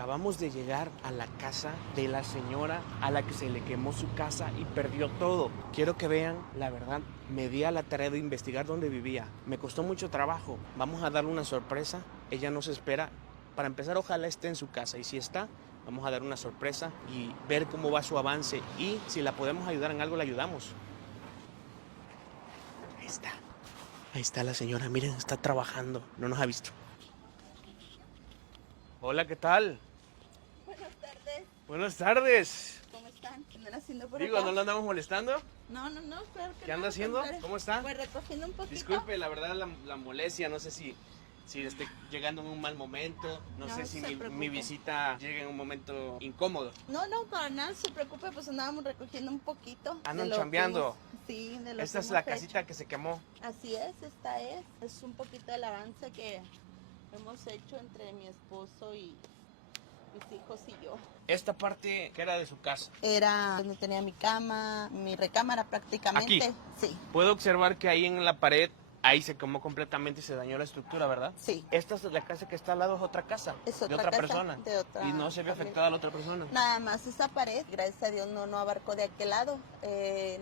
Acabamos de llegar a la casa de la señora a la que se le quemó su casa y perdió todo. Quiero que vean, la verdad, me di a la tarea de investigar dónde vivía. Me costó mucho trabajo. Vamos a darle una sorpresa. Ella no se espera. Para empezar, ojalá esté en su casa. Y si está, vamos a dar una sorpresa y ver cómo va su avance. Y si la podemos ayudar en algo, la ayudamos. Ahí está. Ahí está la señora. Miren, está trabajando. No nos ha visto. Hola, ¿qué tal? Buenas tardes. Buenas tardes. ¿Cómo están? ¿Qué andan haciendo por Digo, acá? ¿no lo andamos molestando? No, claro que ¿Qué no, anda al haciendo? contrario. ¿Cómo está? Pues recogiendo un poquito. Disculpe, la verdad, la molestia. No sé si esté llegando en un mal momento. No No sé se si preocupe. mi visita llega en un momento incómodo. No, para nada, se preocupe, pues andábamos recogiendo un poquito. Andan de lo que chambeando. Sí, de lo Esta que es la hemos casita hecho. que se quemó. Así es, esta es. Es un poquito el avance que hemos hecho entre mi esposo y mis hijos y yo. Esta parte que era de su casa. Era donde tenía mi cama, mi recámara prácticamente. Aquí. Sí, Puedo observar que ahí en la pared, ahí se quemó completamente y se dañó la estructura, ¿verdad? sí. Esta es la casa que está al lado, es otra casa. Es de otra otra casa, persona. de otra Y no se ve familia. afectada a la otra persona. Nada más esa pared, gracias a Dios no abarcó de aquel lado,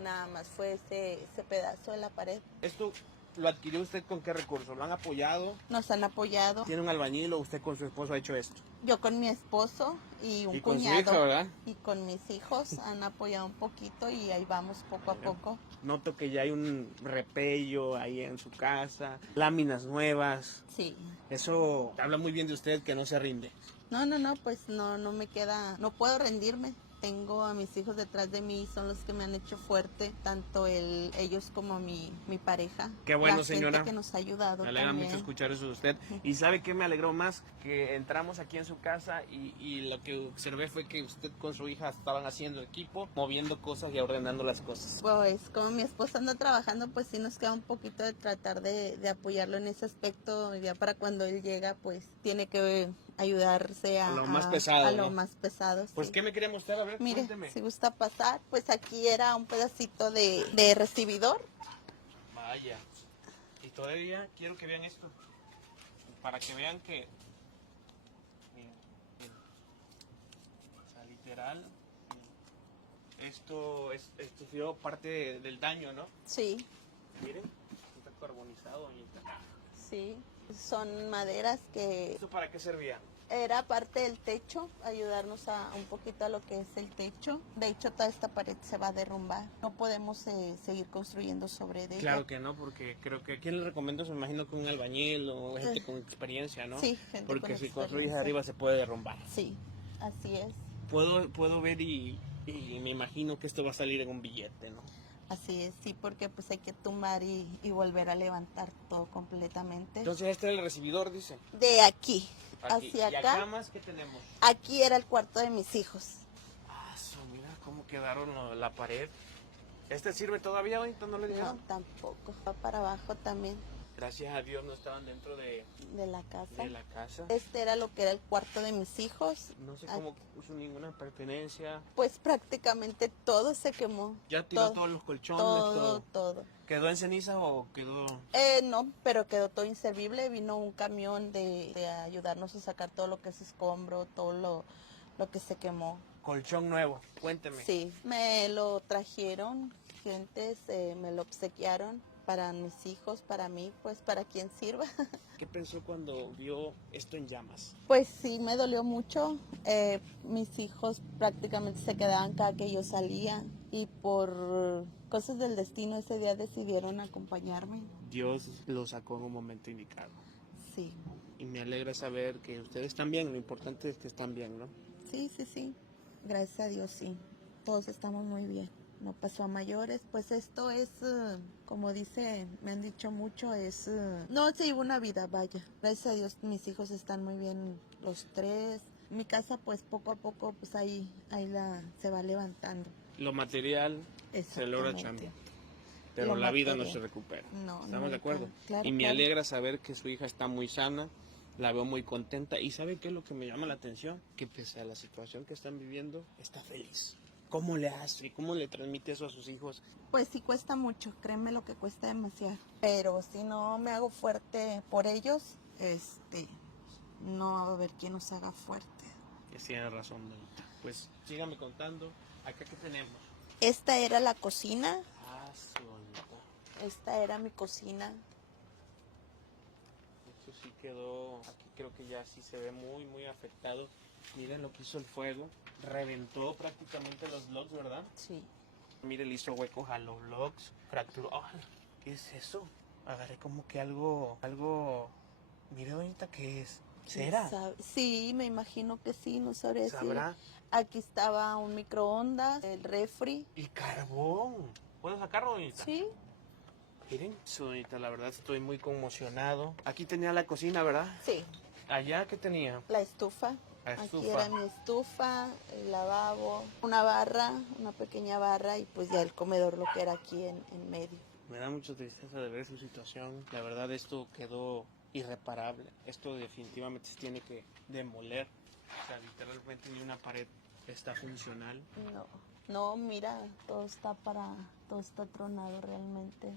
nada más fue ese pedazo de la pared. ¿Esto lo adquirió usted con qué recurso? ¿Lo han apoyado? Nos han apoyado, ¿Tiene un albañil o usted con su esposo ha hecho esto? yo con mi esposo y un Y con su cuñado hija, ¿verdad? y con mis hijos han apoyado un poquito y ahí vamos poco a poco. Noto que ya hay un repello ahí en su casa, láminas nuevas. Sí. Eso habla muy bien de usted, que no se rinde. No, pues no me queda, no puedo rendirme. Tengo a mis hijos detrás de mí, son los que me han hecho fuerte, tanto ellos como mi pareja. Qué bueno, la señora. gente que nos ha ayudado Me alegra también. mucho escuchar eso de usted. ¿Y sabe qué me alegró más? Que entramos aquí en su casa y lo que observé fue que usted con su hija estaban haciendo equipo, moviendo cosas y ordenando las cosas. Pues como mi esposa anda trabajando, pues sí nos queda un poquito de tratar de apoyarlo en ese aspecto. Ya para cuando él llega, pues tiene que ayudarse A lo más pesado, a ¿no? lo más pesado. Pues, sí. ¿qué me quería mostrar? A ver, Mire, cuénteme. si gusta pasar, pues aquí era un pedacito de recibidor. Vaya. Y todavía quiero que vean esto. Para que vean que... Miren, miren. O sea, literal. Esto fue parte del daño, ¿no? Sí, Miren, está carbonizado. Ahí está. sí. Son maderas que ¿Esto para qué servía? era parte del techo, ayudarnos a un poquito a lo que es el techo. De hecho, toda esta pared se va a derrumbar. No podemos seguir construyendo sobre ella. Claro que no, porque creo que... ¿Quién le recomiendo? Me imagino que un albañil o gente con experiencia, ¿no? Sí, gente porque con si construyes experiencia. arriba se puede derrumbar. Sí, así es. Puedo ver y me imagino que esto va a salir en un billete, ¿no? Así es, sí, porque pues hay que tumbar y volver a levantar todo completamente. Entonces este es el recibidor, dice. De aquí, Aquí. hacia ¿Y acá, más qué tenemos? aquí era el cuarto de mis hijos. Mira cómo quedaron la pared. ¿Este sirve todavía ahorita? ¿No le No, dijeron? tampoco. Va para abajo también Gracias a Dios no estaban dentro de la casa. la casa. Este era lo que era el cuarto de mis hijos. No sé cómo puso ninguna pertenencia. Pues prácticamente todo se quemó. Ya tiró todo, todos los colchones, todo. ¿Quedó en ceniza o quedó...? No, pero quedó todo inservible. Vino un camión de ayudarnos a sacar todo lo que es escombro, todo lo que se quemó. Colchón nuevo, cuénteme. Sí, me lo trajeron gentes, me lo obsequiaron para mis hijos, para mí, pues para quien sirva. ¿Qué pensó cuando vio esto en llamas? Pues sí, me dolió mucho. Mis hijos prácticamente se quedaban cada que yo salía y por cosas del destino ese día decidieron acompañarme. Dios lo sacó en un momento indicado. Sí, Y me alegra saber que ustedes están bien, lo importante es que están bien, ¿no? sí. Gracias a Dios, sí. Todos estamos muy bien. No pasó a mayores, pues esto es, como dice, me han dicho mucho, no se llevó una vida, vaya. Gracias a Dios mis hijos están muy bien los tres. Mi casa pues poco a poco pues ahí se va levantando. Lo material se logra Exactamente. cambiar, pero Lo la vida no material. se recupera. No, ¿Estamos nunca. de acuerdo? Claro, Y me claro. alegra saber que su hija está muy sana, la veo muy contenta. ¿Y sabe qué es lo que me llama la atención? Que pese a la situación que están viviendo, está feliz. ¿Cómo le hace? ¿Cómo le transmite eso a sus hijos? Pues sí cuesta mucho, créeme lo que cuesta demasiado. Pero si no me hago fuerte por ellos, no va a haber quien nos haga fuerte. Ya tiene razón, Donita. Pues sígame contando. ¿Acá qué tenemos? Esta era la cocina. Ah, sí, Donita. Esta era mi cocina. Esto sí quedó, aquí creo que ya sí se ve muy, muy afectado. Miren lo que hizo el fuego. Reventó prácticamente los blogs, ¿verdad? Sí. Mire, le hizo huecos a los blogs. Fracturó. ¡Ay! ¿Qué es eso? Agarré como que algo... Mire, Donita, ¿qué es? ¿Cera? Sí, me imagino que sí, no sabré decir. ¿Sabrá? Aquí estaba un microondas, el refri. Y carbón. ¿Puedo sacarlo, Donita? Sí. Miren, Donita, la verdad estoy muy conmocionado. Aquí tenía la cocina, ¿verdad? Sí. Allá, ¿qué tenía? La estufa. La Aquí estufa. era mi estufa, el lavabo, una barra, una pequeña barra y pues ya el comedor lo que era aquí en medio. Me da mucha tristeza de ver su situación. La verdad esto quedó irreparable. Esto definitivamente se tiene que demoler. O sea, literalmente ni una pared está funcional. No, mira, todo está tronado realmente.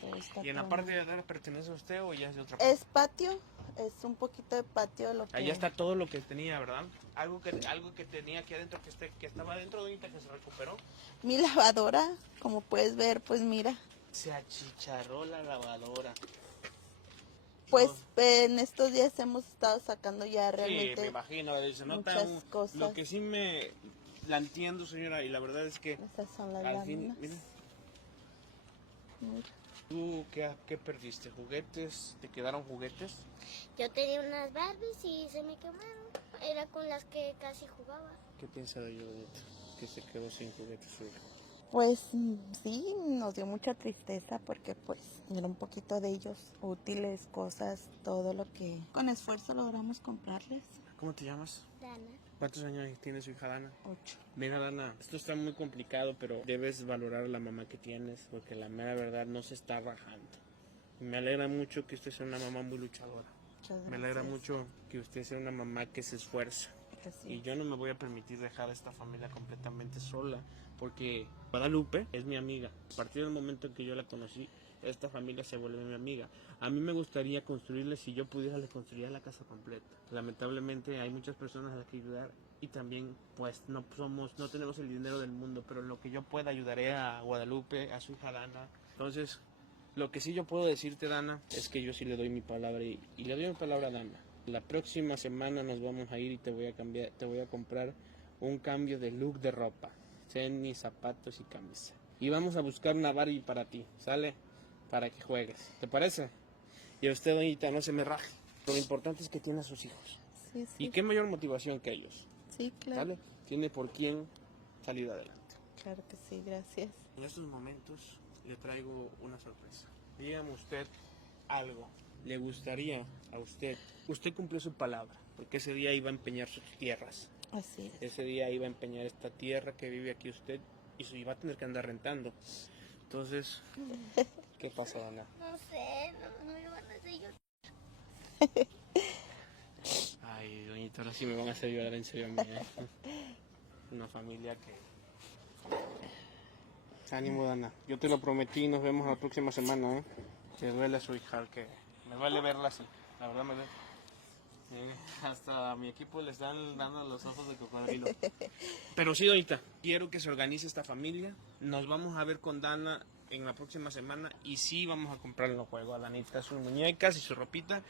Todo está ¿Y en la tronado. parte de atrás pertenece a usted o ya es de otra parte? Es patio, es un poquito de patio lo que... Allá está todo lo que tenía, ¿verdad? Algo que tenía aquí adentro, que estaba adentro de ahorita que se recuperó. Mi lavadora, como puedes ver, pues mira. Se achicharró la lavadora. Pues en estos días hemos estado sacando ya realmente... Sí, me imagino, se nota muchas cosas. lo que sí la entiendo, señora, y la verdad es que Estas son las al fin, láminas. mira, Mira. ¿tú qué perdiste? ¿Juguetes? ¿Te quedaron juguetes? Yo tenía unas Barbies y se me quemaron. Era con las que casi jugaba. ¿Qué piensa de ello, que se quedó sin juguetes su hija? Pues sí, nos dio mucha tristeza porque pues era un poquito de ellos, útiles, cosas, todo lo que con esfuerzo logramos comprarles. ¿Cómo te llamas? Dana. ¿Cuántos años tiene su hija Dana? 8. Mira, Dana, esto está muy complicado, pero debes valorar a la mamá que tienes, porque la mera verdad no se está rajando. Me alegra mucho que usted sea una mamá muy luchadora. Muchas Me alegra gracias. mucho que usted sea una mamá que se esfuerza. Gracias. Y yo no me voy a permitir dejar a esta familia completamente sola, porque Guadalupe es mi amiga. A partir del momento en que yo la conocí, esta familia se vuelve mi amiga. A mí me gustaría construirle, si yo pudiera, le construiría la casa completa. Lamentablemente hay muchas personas a las que ayudar y también pues no tenemos el dinero del mundo, pero en lo que yo pueda ayudaré a Guadalupe, a su hija Dana. Entonces, lo que sí yo puedo decirte, Dana, es que yo sí le doy mi palabra y le doy mi palabra a Dana. La próxima semana nos vamos a ir y te voy a comprar un cambio de look de ropa, tenis, zapatos y camisa. Y vamos a buscar una Barbie para ti, ¿sale? Para que juegues, ¿te parece? Y a usted, doñita, no se me raje. Lo importante es que tiene a sus hijos. Sí, sí. Y qué mayor motivación que ellos, Sí, claro. ¿sale? Tiene por quién salir adelante. Claro que sí, gracias. En estos momentos le traigo una sorpresa. Dígame usted algo. ¿Le gustaría a usted? Usted cumplió su palabra, porque ese día iba a empeñar sus tierras. Así es. Ese día iba a empeñar esta tierra que vive aquí usted y se iba a tener que andar rentando. Entonces, ¿qué pasa, Dana? No sé, no me lo van a hacer yo. Ay, doñita, ahora sí me van a hacer llorar en serio a mí, ¿eh? Una familia que... Ánimo, Dana. Yo te lo prometí, nos vemos la próxima semana, ¿eh? Te duele a su hija, que me duele verla así. La verdad me duele. Hasta a mi equipo le están dando los ojos de cocodrilo. Pero sí, doñita, quiero que se organice esta familia. Nos vamos a ver con Dana en la próxima semana y sí vamos a comprarle los juegos a Danita, sus muñecas y su ropita,